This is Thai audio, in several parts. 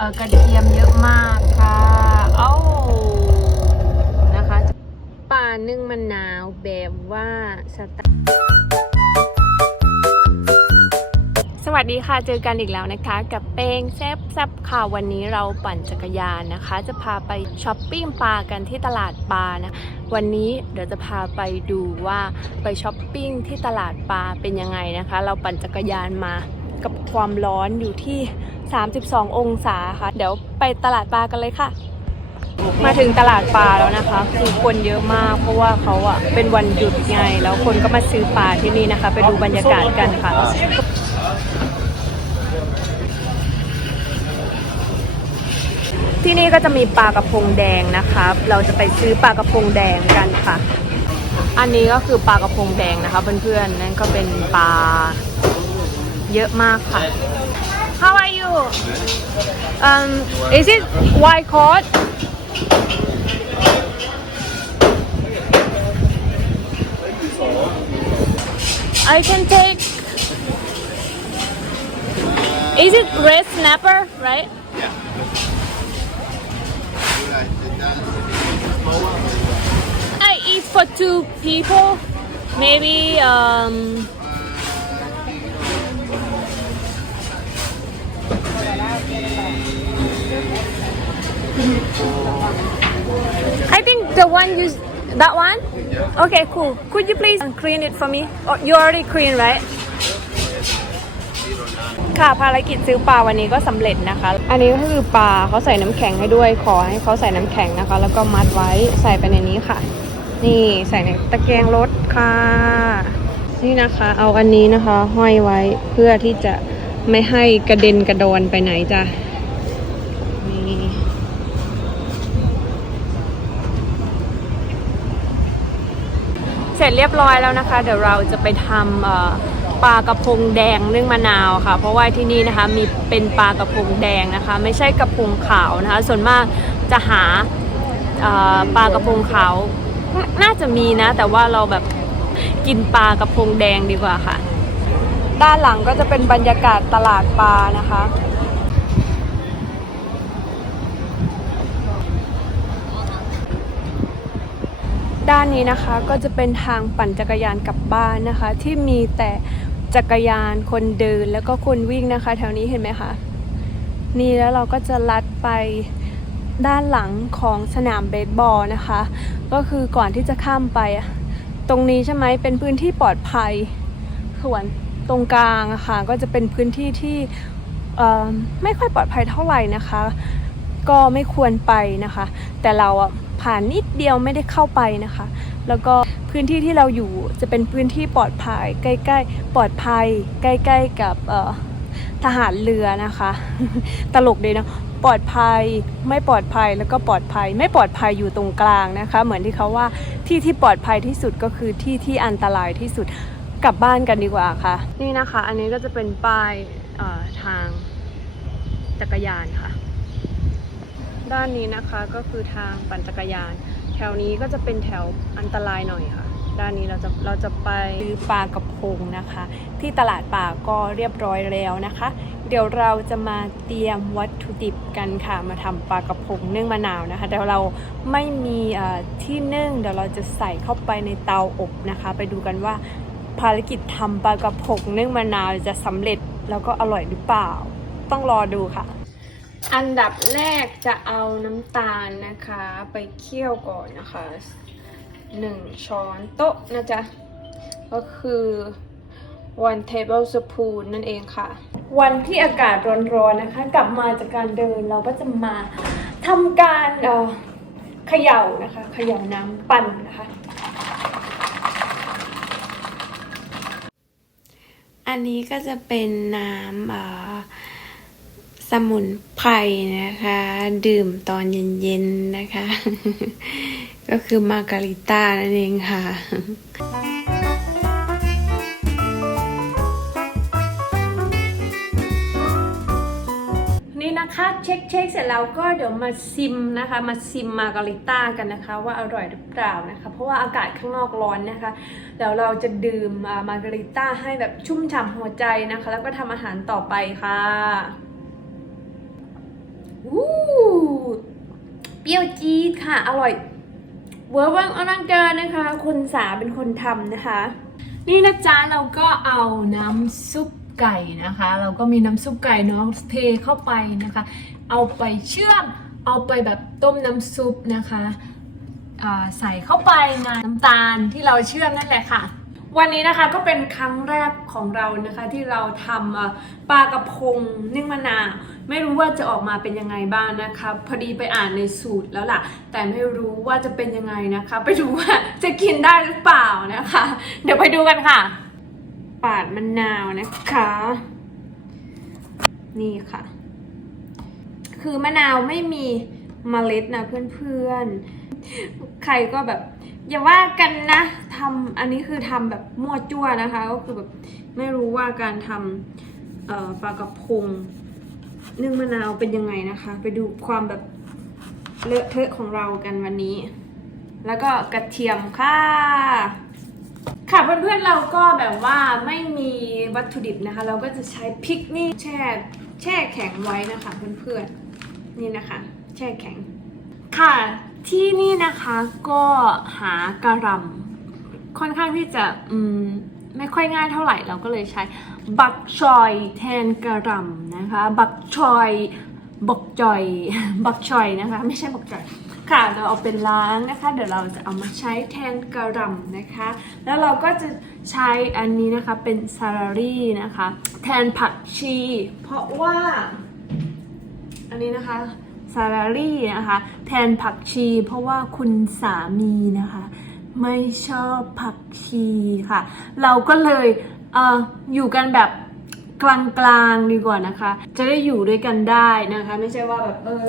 เออกระเทียมเยอะมากค่ะเอ้านะคะปลานึ่งมะนาวแบบว่าสไตล์สวัสดีค่ะเจอกันอีกแล้วนะคะ กับเป้งแซบแซบค่ะวันนี้เราปั่นจักรยานนะคะ จะพาไปช้อปปิ้งปลากันที่ตลาดปลานะวันนี้เดี๋ยวจะพาไปดูว่าไปช้อปปิ้งที่ตลาดปลาเป็นยังไงนะคะ เราปั่นจักรยานมา กับความร้อนอยู่ที่ 32 องศาค่ะ เดี๋ยวไปตลาดปลากันเลยค่ะ มาถึงตลาดปลาแล้วนะคะ คือคนเยอะมาก เพราะว่าเขาอะเป็นวันหยุดไง แล้วคนก็มาซื้อปลาที่นี่นะคะ ไปดูบรรยากาศกันค่ะที่นี่ก็จะมีปลากระพงแดงนะคะเราจะไปซื้อปลากระพงแดงกันค่ะ อันนี้ก็คือปลากระพงแดงนะคะเพื่อนๆ นั่นก็เป็นปลา เยอะมากค่ะ How are you um is it white cod I can take Is it red snapper right I eat for two people. Maybe um I think the one you that one? Okay, cool. Could you please clean it for me? Oh, you already clean, right? ค่ะภารกิจซื้อปลาวันนี้ก็สำเร็จนะคะ อันนี้ก็คือปลาเขาใส่น้ำแข็งให้ด้วยขอให้เขาใส่น้ำแข็งนะคะ แล้วก็มัดไว้ใส่ไปในนี้ค่ะ นี่ใส่ในตะแกรงรถค่ะ นี่นะคะ เอาอันนี้นะคะ ห้อยไว้เพื่อที่จะไม่ให้กระเด็นกระดอนไปไหนจ้ะ เสร็จเรียบร้อยแล้วนะคะ เดี๋ยวเราจะไปทำปลากระพงแดงนึ่งมะนาวค่ะ เพราะว่าที่นี่นะคะมีเป็นปลากระพงแดงนะคะ ไม่ใช่กระพงขาวนะคะ ส่วนมากจะหาปลากระพงขาวน่าจะมีนะ แต่ว่าเราแบบกินปลากระพงแดงดีกว่าค่ะ ด้านหลังก็จะเป็นบรรยากาศตลาดปลานะคะ ด้านนี้นะคะก็จะเป็นทางปั่นจักรยานกลับบ้านนะคะ ที่มีแต่จักรยานคนเดินแล้วก็คนวิ่งนะคะ แถวนี้เห็นไหมคะนี่แล้วเราก็จะลัดไปด้านหลังของสนามเบสบอลนะคะ ก็คือก่อนที่จะข้ามไป ตรงนี้ใช่ไหมเป็นพื้นที่ปลอดภัย ส่วนตรงกลางะค่ะก็จะเป็นพื้นที่ที่ไม่ค่อยปลอดภัยเท่าไหร่นะคะ ก็ไม่ควรไปนะคะ แต่เราอะ ผ่านนิดเดียวไม่ได้เข้าไปนะคะ แล้วก็พื้นที่ที่เราอยู่จะเป็นพื้นที่ปลอดภัยใกล้ๆ ปลอดภัย ใกล้ๆกับทหารเรือนะคะ ตลกดีเนาะปลอดภัยไม่ปลอดภัยแล้วก็ปลอดภัย ไม่ปลอดภัยอยู่ตรงกลางนะคะ เหมือนที่เขาว่าที่ที่ปลอดภัยที่สุดก็คือที่ที่อันตรายที่สุดกลับบ้านกันดีกว่าค่ะ นี่นะคะ อันนี้ก็จะเป็นป้ายทางจักรยานค่ะ ด้านนี้นะคะก็คือทางปั่นจักรยาน แถวนี้ก็จะเป็นแถวอันตรายหน่อยค่ะ ด้านนี้เราจะเราจะไปซื้อปลากระพงนะคะ ที่ตลาดปลาก็เรียบร้อยแล้วนะคะ เดี๋ยวเราจะมาเตรียมวัตถุดิบกันค่ะ มาทำปลากระพงนึ่งมะนาวนะคะเดี๋ยวเราไม่มีอ่อที่นึ่งเดี๋ยวเราจะใส่เข้าไปในเตาอบนะคะ ไปดูกันว่าภารกิจทำปลากระพงนึ่งมะนาวจะสำเร็จแล้วก็อร่อยหรือเปล่า ต้องรอดูค่ะ อันดับแรกจะเอาน้ำตาลนะคะ ไปเคี่ยวก่อนนะคะหนึ่งช้อนโต๊ะนะจ๊ะ ก็คือ one tablespoon นั่นเองค่ะ วันที่อากาศร้อนๆนะคะ กลับมาจากการเดินเราก็จะมาทำการเอ่อเขย่านะคะเขย่าน้ำปั่นนะคะ อันนี้ก็จะเป็นน้ำเอ่อ สมุนไพรนะคะ ดื่มตอนเย็นๆนะคะ ก็คือมาการิต้านั่นเองค่ะนี่นะคะเช็คเช็คเสร็จแล้วก็เดี๋ยวมาซิมนะคะ มาซิมมาการิต้ากันนะคะ ว่าอร่อยหรือเปล่านะคะ เพราะว่าอากาศข้างนอกร้อนนะคะเดี๋ยวเราจะดื่มอ่ามาการิต้าให้แบบชุ่มฉ่ำหัวใจนะคะ แล้วก็ทำอาหารต่อไปค่ะ อู้เป รี้ยวจี๊ดค่ะ อร่อยเวอร์วังอลังการนะคะ คุณสาเป็นคนทำนะคะ นี่นะจ๊ะเราก็เอาน้ำซุปไก่นะคะ เราก็มีน้ำซุปไก่เนาะเทเข้าไปนะคะ เอาไปเชื่อม เอาไปแบบต้มน้ำซุปนะคะใส่เข้าไปในน้ำตาลที่เราเชื่อมนั่นแหละค่ะ วันนี้นะคะก็เป็นครั้งแรกของเรานะคะที่เราทำปลากระพงนึ่งมะนาวไม่รู้ว่าจะออกมาเป็นยังไงบ้างนะคะพอดีไปอ่านในสูตรแล้วล่ะ แต่ไม่รู้ว่าจะเป็นยังไงนะคะ ไปดูว่าจะกินได้หรือเปล่านะคะ เดี๋ยวไปดูกันค่ะ ปาดมะนาวนะคะ นี่ค่ะ คือมะนาวไม่มีเมล็ดนะเพื่อนๆ ใครก็แบบ อย่าว่ากันนะ ทำอันนี้คือทำแบบมั่วจั่วนะคะ ก็คือแบบไม่รู้ว่าการทำปลากระพงนึ่งมะนาวเป็นยังไงนะคะ ไปดูความแบบเลอะเทอะของเรากันวันนี้ แล้วก็กระเทียมค่ะ ค่ะเพื่อนๆเราก็แบบว่าไม่มีวัตถุดิบนะคะ เราก็จะใช้พริกนี่แช่แช่แข็งไว้นะคะเพื่อนๆนี่นะคะ แช่แข็งค่ะที่นี่นะคะก็หากระหลำ ค่อนข้างที่จะอืมไม่ค่อยง่ายเท่าไหร่เราก็เลยใช้บักชอยแทนกระหลำนะคะ บักชอยบักจอยบักชอยนะคะ ไม่ใช่บักจอยค่ะเราเอาเป็นล้างนะคะ เดี๋ยวเราจะเอามาใช้แทนกระหล่ำนะคะ แล้วเราก็จะใช้อันนี้นะคะเป็นซาลารี่นะคะ แทนผักชี เพราะว่า อันนี้นะคะซาลารี่นะคะ แทนผักชี เพราะว่าคุณสามีนะคะ ไม่ชอบผักชีค่ะ เราก็เลยเอออยู่กันแบบกลางๆดีกว่านะคะ จะได้อยู่ด้วยกันได้นะคะ ไม่ใช่ว่าแบบเออ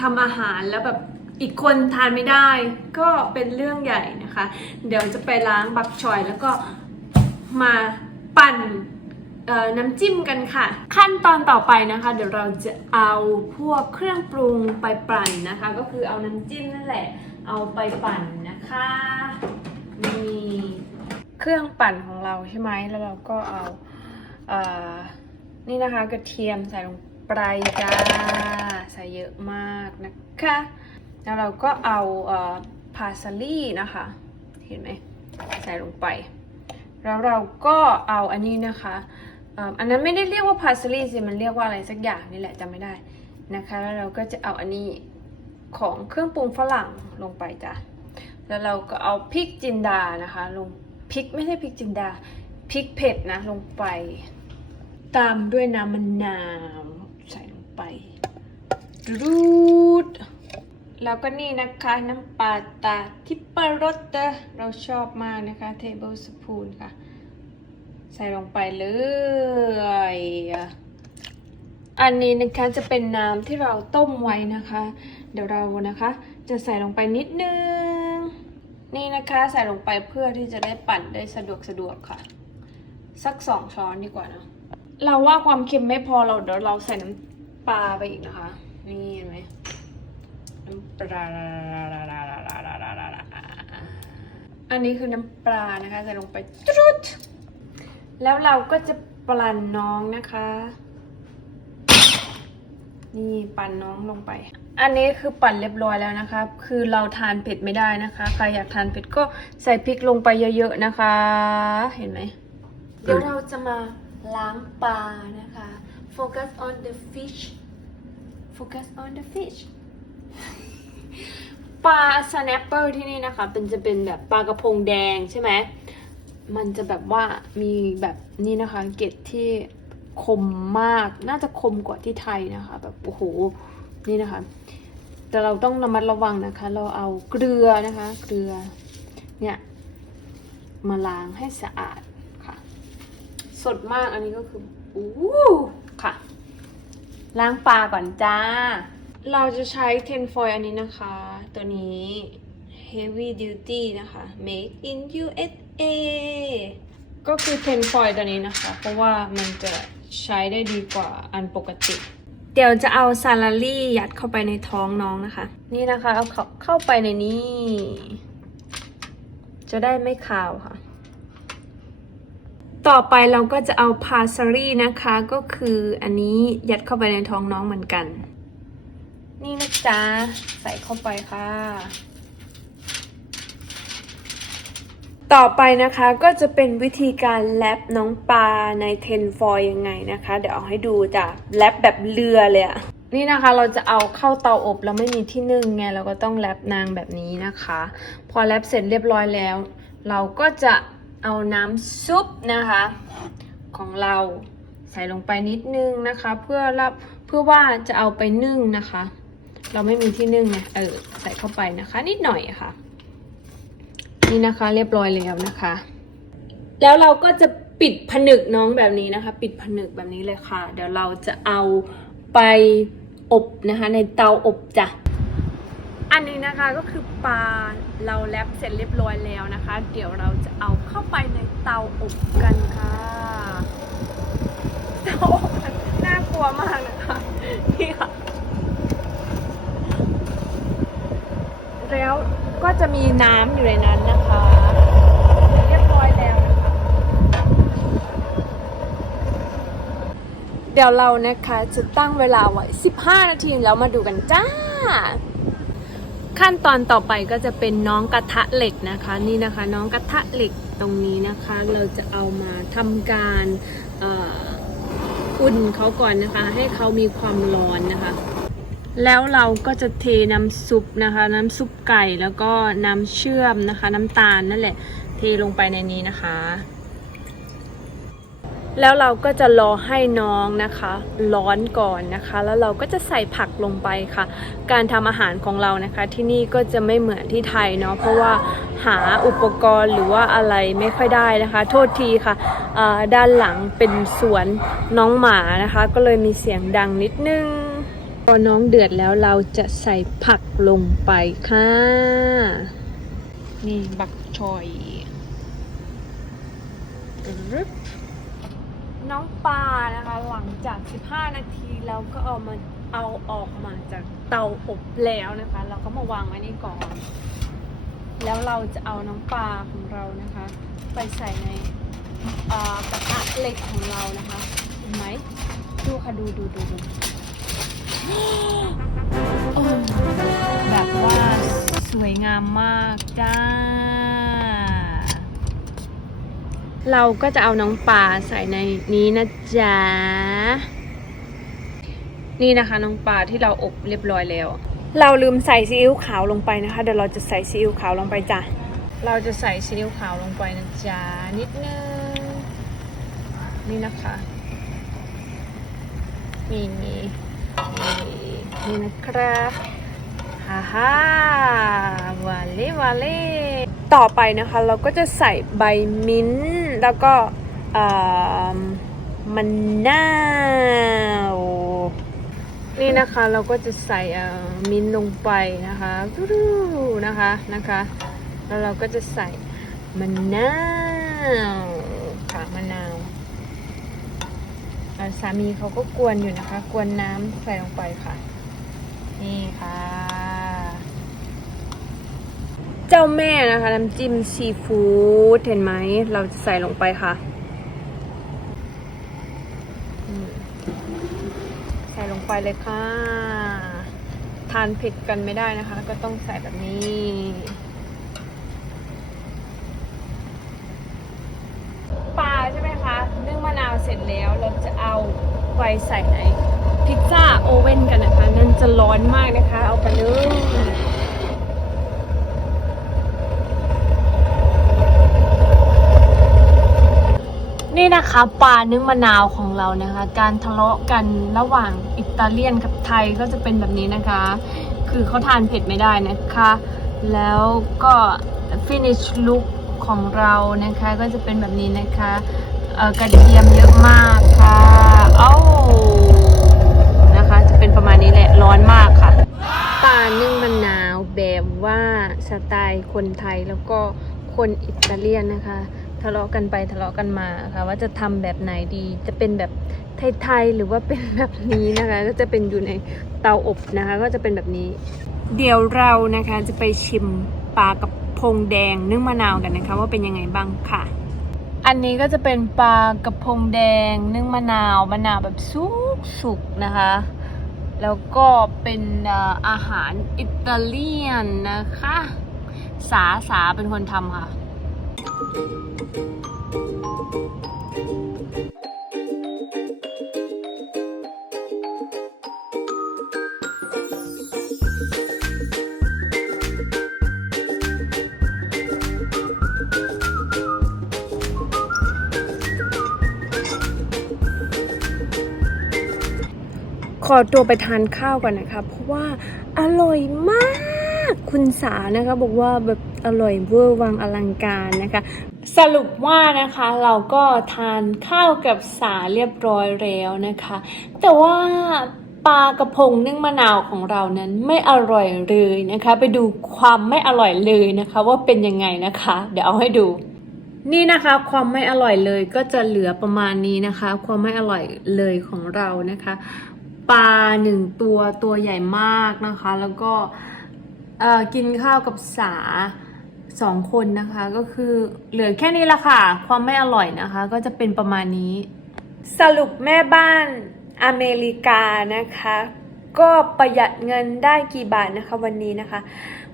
ทำอาหารแล้วแบบอีกคนทานไม่ได้ ก็เป็นเรื่องใหญ่นะคะ เดี๋ยวจะไปล้างบักชอยแล้วก็มาปั่นน้ำจิ้มกันค่ะ ขั้นตอนต่อไปนะคะ เดี๋ยวเราจะเอาพวกเครื่องปรุงไปปั่นนะคะ ก็คือเอาน้ำจิ้มนั่นแหละ เอาไปปั่นนะคะนี่เครื่องปั่นของเราใช่ไหมแล้วเราก็เอาเออนี่นะคะกระเทียมใส่ลงไปจ้าใส่เยอะมากนะคะ แล้วเราก็เอาเออพาสลี่นะคะ เห็นไหมใส่ลงไป แล้วเราก็เอาอันนี้นะคะอันนั้นไม่ได้เรียกว่าพาสลี่สิมันเรียกว่าอะไรสักอย่างนี่แหละจำไม่ได้นะคะ แล้วเราก็จะเอาอันนี้ ของเครื่องปรุงฝรั่งลงไปจ้ะ แล้วเราก็เอาพริกจินดานะคะลงพริกไม่ใช่พริกจินดาพริกเผ็ดนะลงไป ตามด้วยน้ำมะนาวใส่ลงไปรูดแล้วก็นี่นะคะน้ำปลาตาทิปเปอร์รสเตอร์เราชอบมากนะคะเทเบิลสปูนค่ะ ใส่ลงไปเลยอันนี้นะคะจะเป็นน้ำที่เราต้มไว้นะคะ เดี๋ยวเรานะคะ จะใส่ลงไปนิดนึง นี่นะคะใส่ลงไปเพื่อที่จะได้ปั่นได้สะดวกสะดวกค่ะ สักสองช้อนดีกว่านะเราว่าความเค็มไม่พอเราเดี๋ยวเราใส่น้ำปลาไปอีกนะคะ นี่เห็นไหมน้ำปลาอันนี้คือน้ำปลานะคะใส่ลงไปตรุดแล้วเราก็จะปั่นน้องนะคะ นี่ปั่นน้องลงไป อันนี้คือปั่นเรียบร้อยแล้วนะคะ คือเราทานเผ็ดไม่ได้นะคะ ใครอยากทานเผ็ดก็ใส่พริกลงไปเยอะๆนะคะ เห็นไหม เดี๋ยวเราจะมาล้างปลานะคะ focus on the fish focus on the fish ปลา snapper ที่นี่นะคะ เป็นจะเป็นแบบปลากระพงแดงใช่ไหม มันจะแบบว่ามีแบบนี้นะคะ เกล็ดที่ คมมาก น่าจะคมกว่าที่ไทยนะคะ แบบโอ้โห นี่นะคะ แต่เราต้องระมัดระวังนะคะ เราเอาเกลือนะคะ เกลือ เนี่ย มาล้างให้สะอาดค่ะ สดมาก อันนี้ก็คืออู้ค่ะ ล้างปลาก่อนจ้า เราจะใช้10 foil อันนี้นะคะ ตัวนี้ heavy duty นะคะ made in USA ก็คือ10 foil ตัวนี้นะคะ เพราะว่ามันจะใช้ได้ดีกว่าอันปกติ เดี๋ยวจะเอาซาลารี่ยัดเข้าไปในท้องน้องนะคะ นี่นะคะเอาเข้าเข้าไปในนี้ จะได้ไม่คาวค่ะ ต่อไปเราก็จะเอาพาสรี่นะคะ ก็คืออันนี้ยัดเข้าไปในท้องน้องเหมือนกัน นี่นะจ๊ะ ใส่เข้าไปค่ะ ต่อไปนะคะก็จะเป็นวิธีการแลบน้องปลาในเทนฟอยยังไงนะคะ เดี๋ยวเอาให้ดูจ้ะแลบแบบเรือเลยอะนี่นะคะเราจะเอาเข้าเตาอบแล้วไม่มีที่นึ่งไงเราก็ต้องแลบนางแบบนี้นะคะ พอแลบเสร็จเรียบร้อยแล้ว เราก็จะเอาน้ำซุปนะคะ ของเราใส่ลงไปนิดนึงนะคะ เพื่อรับเพื่อว่าจะเอาไปนึ่งนะคะ เราไม่มีที่นึ่งไงเออใส่เข้าไปนะคะ นิดหน่อยค่ะ นี่นะคะเรียบร้อยแล้วนะคะ แล้วเราก็จะปิดผนึกน้องแบบนี้นะคะ ปิดผนึกแบบนี้เลยค่ะ เดี๋ยวเราจะเอาไปอบนะคะ ในเตาอบจ้ะอันนี้นะคะก็คือปลาเราแลบเสร็จเรียบร้อยแล้วนะคะ เดี๋ยวเราจะเอาเข้าไปในเตาอบกันค่ะเตาอบน่ากลัวมากนะคะนี่ค่ะแล้ว ก็จะมีน้ำอยู่ในนั้นนะคะ เรียบร้อยแล้วนะคะเดี๋ยวเรานะคะจะตั้งเวลาไว้ 15 นาทีแล้วมาดูกันจ้า ขั้นตอนต่อไปก็จะเป็นน้องกระทะเหล็กนะคะ นี่นะคะ น้องกระทะเหล็กตรงนี้นะคะ เราจะเอามาทำการออุ่นเขาก่อนนะคะ ให้เขามีความร้อนนะคะ แล้วเราก็จะเทน้ำซุปนะคะ น้ำซุปไก่แล้วก็น้ำเชื่อมนะคะ น้ำตาลนั่นแหละ เทลงไปในนี้นะคะ แล้วเราก็จะรอให้น้องนะคะ ร้อนก่อนนะคะ แล้วเราก็จะใส่ผักลงไปค่ะ การทำอาหารของเรานะคะ ที่นี่ก็จะไม่เหมือนที่ไทยเนาะเพราะว่าหาอุปกรณ์หรือว่าอะไรไม่ค่อยได้นะคะ โทษทีค่ะด้านหลังเป็นสวนน้องหมานะคะ ก็เลยมีเสียงดังนิดนึง พอน้องเดือดแล้วเราจะใส่ผักลงไปค่ะ นี่บักชอยรึบน้องปลานะคะ หลังจาก 15 นาทีเราก็เอามาเอาออกมาจากเตาอบแล้วนะคะ เราก็มาวางไว้นี่ก่อน แล้วเราจะเอาน้องปลาของเรานะคะ ไปใส่ในกระทะเหล็กของเรานะคะเห็นไหมดูค่ะดูดูดูดู โอ้แบบว่าสวยงามมากจ้า เราก็จะเอาน้องปลาใส่ในนี้นะจ๊ะ นี่นะคะน้องปลาที่เราอบเรียบร้อยแล้ว เราลืมใส่ซีอิ๊วขาวลงไปนะคะ เดี๋ยวเราจะใส่ซีอิ๊วขาวลงไปจ้ะ เราจะใส่ซีอิ๊วขาวลงไปนะจ๊ะนิดนึง นี่นะคะ นี่นี่ นี่นะครับฮ่าฮ่าวาเล่วาเล่ต่อไปนะคะเราก็จะใส่ใบมิ้นท์แล้วก็มันนาวนี่นะคะเราก็จะใส่มิ้นท์ลงไปนะคะดูๆนะคะนะคะแล้วเราก็จะใส่มะนาวค่ะมะนาว อ่าสามีเขาก็กวนอยู่นะคะ กวนน้ำใส่ลงไปค่ะ นี่ค่ะ เจ้าแม่นะคะน้ำจิ้มซีฟู้ดเห็นไหม เราจะใส่ลงไปค่ะ ใส่ลงไปเลยค่ะ ทานเผ็ดกันไม่ได้นะคะ ก็ต้องใส่แบบนี้ ปลาใช่ไหมคะนึ่งมะนาวเสร็จแล้วเรา จะเอาไปใส่ในพิซซ่าโอเว่นกันนะคะ นั่นจะร้อนมากนะคะ เอาไปเลยนี่นะคะปลานึ่งมะนาวของเรานะคะ การทะเลาะกันระหว่างอิตาเลียนกับไทยก็จะเป็นแบบนี้นะคะ คือเขาทานเผ็ดไม่ได้นะคะ แล้วก็ finish look ของเรานะคะก็จะเป็นแบบนี้นะคะกระเทียมเยอะมากค่ะเอ้านะคะ จะเป็นประมาณนี้แหละร้อนมากค่ะปลานึ่งมะนาวแบบว่าสไตล์คนไทยแล้วก็คนอิตาเลียนนะคะ ทะเลาะกันไปทะเลาะกันมาค่ะว่าจะทำแบบไหนดีจะเป็นแบบไทยๆหรือว่าเป็นแบบนี้นะคะ ก็จะเป็นอยู่ในเตาอบนะคะ ก็จะเป็นแบบนี้ เดี๋ยวเรานะคะจะไปชิมปลากระ พงแดงนึ่งมะนาวกันนะคะ ว่าเป็นยังไงบ้างค่ะ อันนี้ก็จะเป็นปลากระพงแดงนึ่งมะนาวมะนาวแบบสุกสุกๆนะคะ แล้วก็เป็นเอ่ออาหารอิตาเลียนนะคะ สาสาเป็นคนทำค่ะ ขอตัวไปทานข้าวก่อนนะคะ เพราะว่าอร่อยมาก คุณสานะคะบอกว่าแบบอร่อยเวอร์วังอลังการนะคะ สรุปว่านะคะเราก็ทานข้าวกับสาเรียบร้อยแล้วนะคะ แต่ว่าปลากระพงนึ่งมะนาวของเรานั้นไม่อร่อยเลยนะคะ ไปดูความไม่อร่อยเลยนะคะ ว่าเป็นยังไงนะคะ เดี๋ยวเอาให้ดู นี่นะคะความไม่อร่อยเลยก็จะเหลือประมาณนี้นะคะ ความไม่อร่อยเลยของเรานะคะ ปลาหนึ่งตัวตัวใหญ่มากนะคะ แล้วก็กินข้าวกับสาสองคนนะคะ ก็คือเหลือแค่นี้ละค่ะ ความไม่อร่อยนะคะ ก็จะเป็นประมาณนี้ สรุปแม่บ้านอเมริกานะคะ ก็ประหยัดเงินได้กี่บาทนะคะวันนี้นะคะ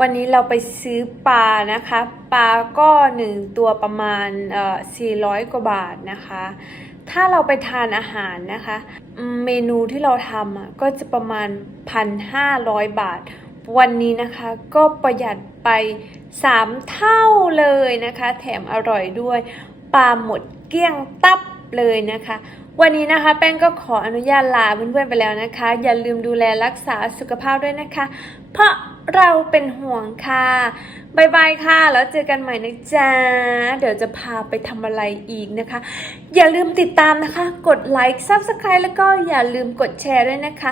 วันนี้เราไปซื้อปลานะคะ ปลาก็หนึ่งตัวประมาณเอ่อ400 กว่าบาทนะคะ ถ้าเราไปทานอาหารนะคะ เมนูที่เราทำอะก็จะประมาณ 1,500 บาท วันนี้นะคะก็ประหยัดไป 3 เท่าเลยนะคะ แถมอร่อยด้วยปลาหมดเกลี้ยงตับเลยนะคะ วันนี้นะคะแป้งก็ขออนุญาตลาเพื่อนๆไปแล้วนะคะ อย่าลืมดูแลรักษาสุขภาพด้วยนะคะ เพราะ เราเป็นห่วงค่ะบายบายค่ะ แล้วเจอกันใหม่นะจ๊ะ เดี๋ยวจะพาไปทำอะไรอีกนะคะ อย่าลืมติดตามนะคะ กดไลค์ซับสไครต์แล้วก็อย่าลืมกดแชร์ด้วยนะคะ